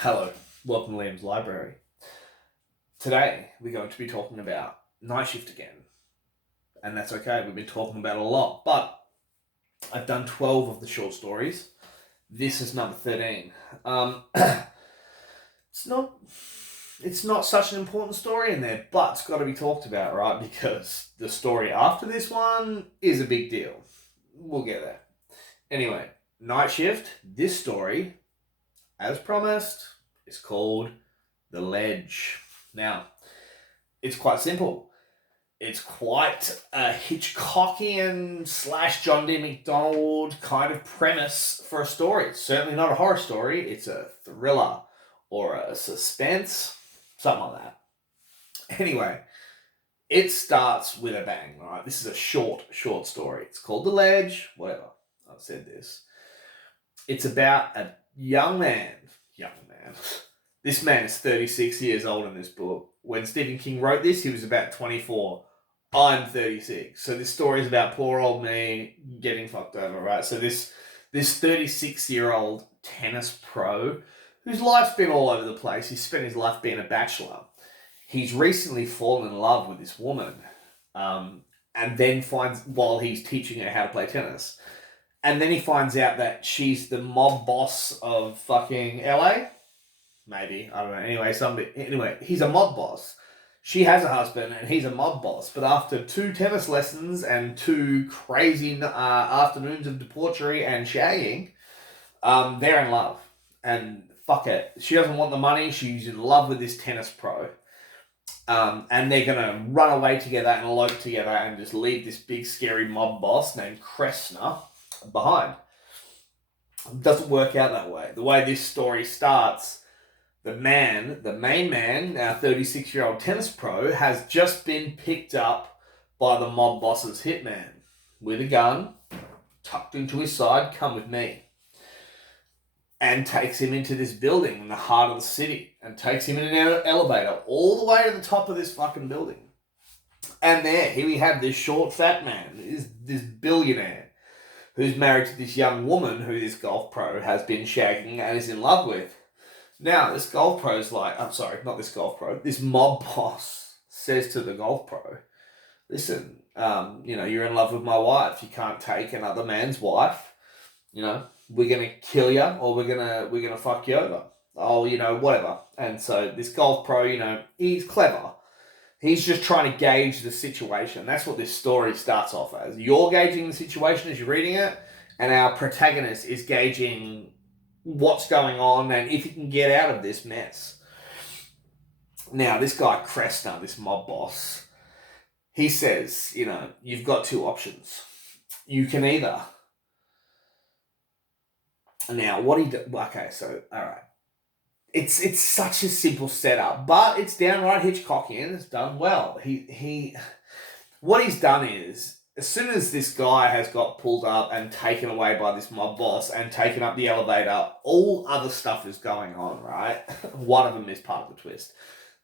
Hello, welcome to Liam's Library. Today we're going to be talking about Night Shift again, and that's okay. We've been talking about it a lot, but I've done 12 of the short stories. This is number 13. It's not it's not such an important story in there, but it's got to be talked about, right? Because the story after this one is a big deal. We'll get there. Anyway, Night Shift. This story, as promised, is called The Ledge. Now, it's quite simple. It's quite a Hitchcockian / John D. MacDonald kind of premise for a story. It's certainly not a horror story. It's a thriller or a suspense, something like that. Anyway, it starts with a bang, right? This is a short story. It's called The Ledge, whatever. I've said this. It's about a young man. This man is 36 years old in this book. When Stephen King wrote this, he was about 24. I'm 36. So this story is about poor old me getting fucked over, right? So this 36-year-old tennis pro whose life's been all over the place. He's spent his life being a bachelor. He's recently fallen in love with this woman, and then finds, while he's teaching her how to play tennis, and then he finds out that she's the mob boss of fucking LA. Maybe, I don't know. Anyway, he's a mob boss. She has a husband, and he's a mob boss. But after 2 tennis lessons and 2 crazy afternoons of debauchery and shagging, they're in love. And fuck it, she doesn't want the money. She's in love with this tennis pro. And they're gonna run away together and elope together and just leave this big scary mob boss named Kressner behind. It doesn't work out that way. The way this story starts, the main man, now 36-year-old tennis pro, has just been picked up by the mob boss's hitman with a gun tucked into his side. Come with me. And takes him into this building in the heart of the city and takes him in an elevator all the way to the top of this fucking building. And here we have this short fat man, this billionaire, who's married to this young woman who this golf pro has been shagging and is in love with. Now, this golf pro's like, I'm sorry, not this golf pro, this mob boss says to the golf pro, listen, you're in love with my wife. You can't take another man's wife. We're going to kill you, or we're going to fuck you over. Oh, whatever. And so this golf pro, he's clever. He's just trying to gauge the situation. That's what this story starts off as. You're gauging the situation as you're reading it, and our protagonist is gauging what's going on and if he can get out of this mess. Now, this guy Kressner, this mob boss, he says, you've got 2 options. You can either... Now, what he do... Okay, so, all right. It's such a simple setup, but it's downright Hitchcockian. It's done well. What he's done is, as soon as this guy has got pulled up and taken away by this mob boss and taken up the elevator, all other stuff is going on, right? One of them is part of the twist.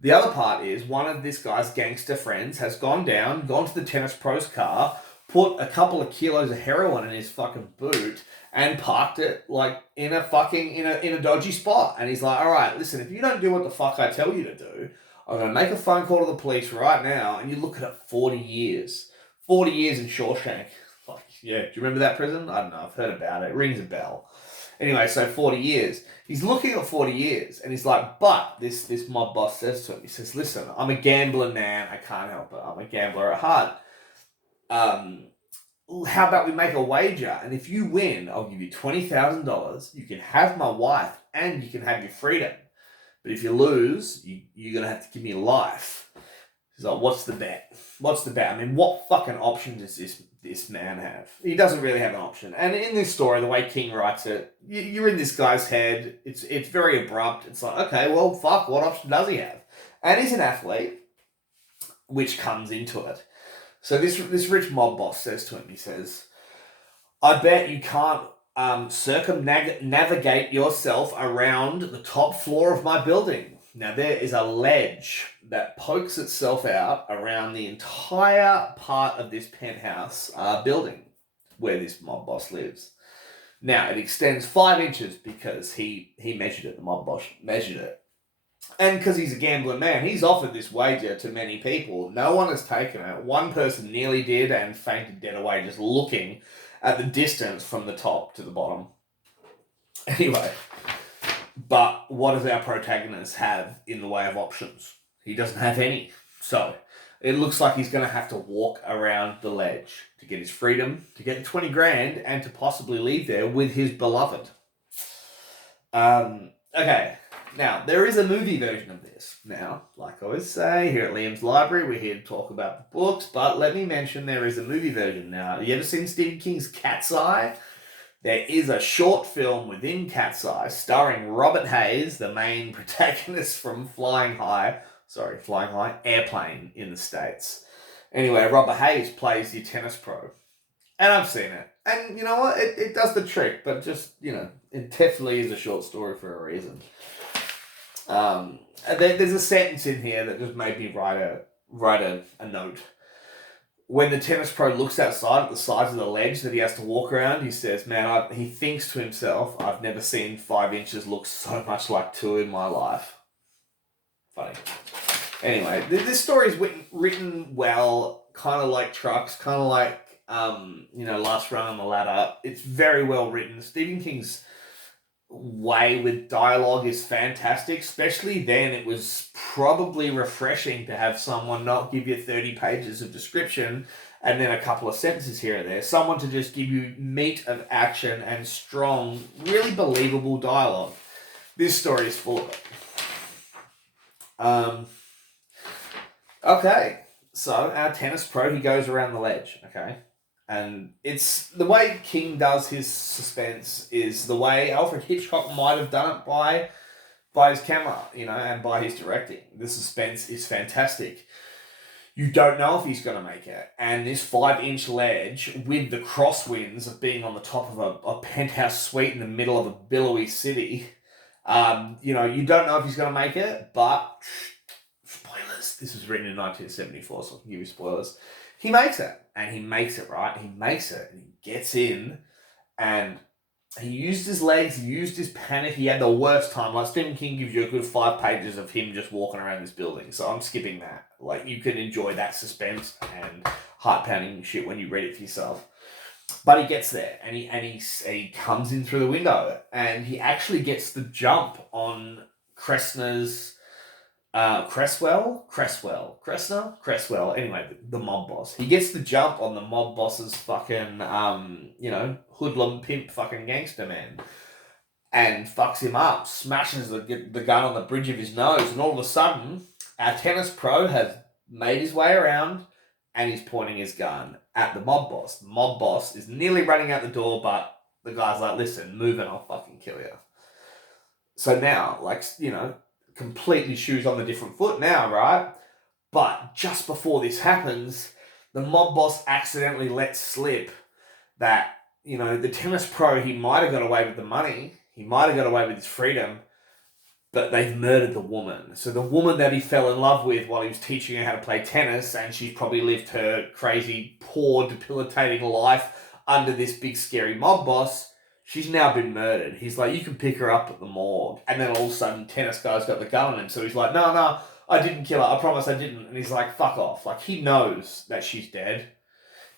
The other part is one of this guy's gangster friends has gone to the tennis pro's car, put a couple of kilos of heroin in his fucking boot, and parked it like in a dodgy spot. And he's like, all right, listen, if you don't do what the fuck I tell you to do, I'm going to make a phone call to the police right now. And you look at it, 40 years. 40 years in Shawshank. Like, yeah, do you remember that prison? I don't know, I've heard about it. It rings a bell. Anyway, so 40 years. He's looking at 40 years, and he's like, but this mob boss says to him, he says, listen, I'm a gambler, man. I can't help it. I'm a gambler at heart. How about we make a wager, and if you win, I'll give you $20,000. You can have my wife, and you can have your freedom. But if you lose, you're going to have to give me life. He's like, what's the bet? I mean, what fucking option does this man have? He doesn't really have an option. And in this story, the way King writes it, you're in this guy's head. It's very abrupt. It's like, okay, well, fuck, what option does he have? And he's an athlete, which comes into it. So this rich mob boss says to him, he says, I bet you can't circumnavigate yourself around the top floor of my building. Now, there is a ledge that pokes itself out around the entire part of this penthouse building where this mob boss lives. Now, it extends 5 inches because he measured it, the mob boss measured it. And because he's a gambling man, he's offered this wager to many people. No one has taken it. One person nearly did and fainted dead away just looking at the distance from the top to the bottom. Anyway, but what does our protagonist have in the way of options? He doesn't have any. So, it looks like he's going to have to walk around the ledge to get his freedom, to get the 20 grand, and to possibly leave there with his beloved. Okay, now, there is a movie version of this. Now, like I always say, here at Liam's Library, we're here to talk about the books, but let me mention there is a movie version. Now, you ever seen Stephen King's Cat's Eye? There is a short film within Cat's Eye starring Robert Hayes, the main protagonist from Flying High, Airplane in the States. Anyway, Robert Hayes plays the tennis pro. And I've seen it. And you know what? It does the trick, but just, it definitely is a short story for a reason. There's a sentence in here that just made me write a note. When the tennis pro looks outside at the size of the ledge that he has to walk around, he says, man, he thinks to himself, I've never seen 5 inches look so much like 2 in my life. Funny. Anyway, this story is written well, kind of like Trucks, kind of like, Last Run on the Ladder. It's very well written. Stephen King's way with dialogue is fantastic. Especially then, it was probably refreshing to have someone not give you 30 pages of description and then a couple of sentences here and there. Someone to just give you meat of action and strong, really believable dialogue. This story is full of it. Okay, so our tennis pro, he goes around the ledge, okay? And it's the way King does his suspense is the way Alfred Hitchcock might have done it by his camera, and by his directing. The suspense is fantastic. You don't know if he's going to make it. And this 5-inch ledge with the crosswinds of being on the top of a penthouse suite in the middle of a billowy city, you don't know if he's going to make it, but spoilers. This was written in 1974, so I can give you spoilers. He makes it, and he makes it, right? He makes it, and he gets in, and he used his legs, he used his panic, he had the worst time. Like, Stephen King gives you a good 5 pages of him just walking around this building, so I'm skipping that. Like, you can enjoy that suspense and heart-pounding shit when you read it for yourself. But he gets there, and he comes in through the window, and he actually gets the jump on Cressner's... Cresswell, anyway, the mob boss. He gets the jump on the mob boss's fucking, hoodlum pimp fucking gangster man. And fucks him up, smashes the gun on the bridge of his nose, and all of a sudden, our tennis pro has made his way around, and he's pointing his gun at the mob boss. The mob boss is nearly running out the door, but the guy's like, listen, move and I'll fucking kill you. So now, completely shoes on the different foot now, right? But just before this happens, the mob boss accidentally lets slip that, the tennis pro, he might have got away with the money, he might have got away with his freedom, but they've murdered the woman. So the woman that he fell in love with while he was teaching her how to play tennis, and she's probably lived her crazy, poor, debilitating life under this big, scary mob boss, she's now been murdered. He's like, you can pick her up at the morgue. And then all of a sudden, tennis guy's got the gun on him. So he's like, no, I didn't kill her. I promise I didn't. And he's like, fuck off. Like, he knows that she's dead.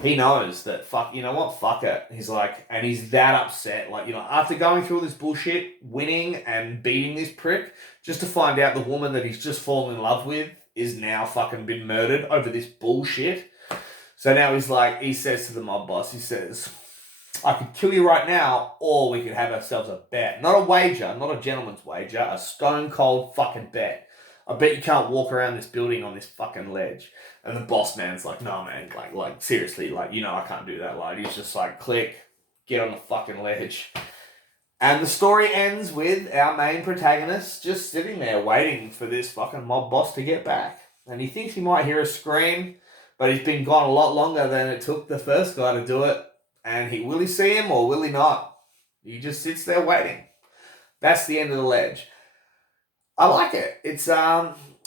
He knows that, fuck it. He's like, and he's that upset. Like, after going through all this bullshit, winning and beating this prick, just to find out the woman that he's just fallen in love with is now fucking been murdered over this bullshit. So now he's like, he says to the mob boss, he says, I could kill you right now, or we could have ourselves a bet. Not a wager, not a gentleman's wager, a stone cold fucking bet. I bet you can't walk around this building on this fucking ledge. And the boss man's like, no man, like seriously, I can't do that. Like, he's just like, click, get on the fucking ledge. And the story ends with our main protagonist just sitting there waiting for this fucking mob boss to get back. And he thinks he might hear a scream, but he's been gone a lot longer than it took the first guy to do it. And will he see him or will he not? He just sits there waiting. That's the end of the ledge. I like it. It's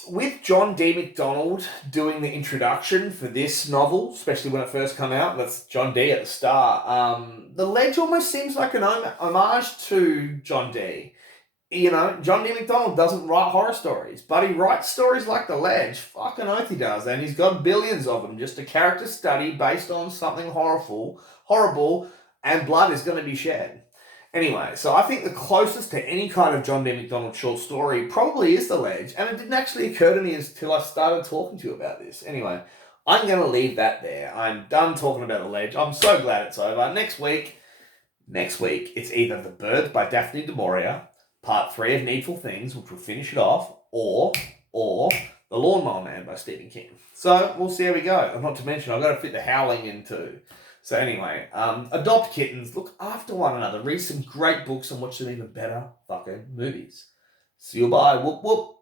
with John D. MacDonald doing the introduction for this novel, especially when it first came out. That's John D. at the start. The Ledge almost seems like an homage to John D. You know, John D. MacDonald doesn't write horror stories, but he writes stories like The Ledge. Fucking oath he does, and he's got billions of them. Just a character study based on something horrible, and blood is going to be shed. Anyway, so I think the closest to any kind of John D. MacDonald short story probably is The Ledge, and it didn't actually occur to me until I started talking to you about this. Anyway, I'm going to leave that there. I'm done talking about The Ledge. I'm so glad it's over. Next week, it's either The Bird by Daphne du Maurier, Part 3 of Needful Things, which will finish it off, or The Lawnmower Man by Stephen King. So we'll see how we go. And not to mention, I've got to fit The Howling in too. So anyway, adopt kittens, look after one another, read some great books, and watch some even better fucking movies. See you bye. Whoop whoop.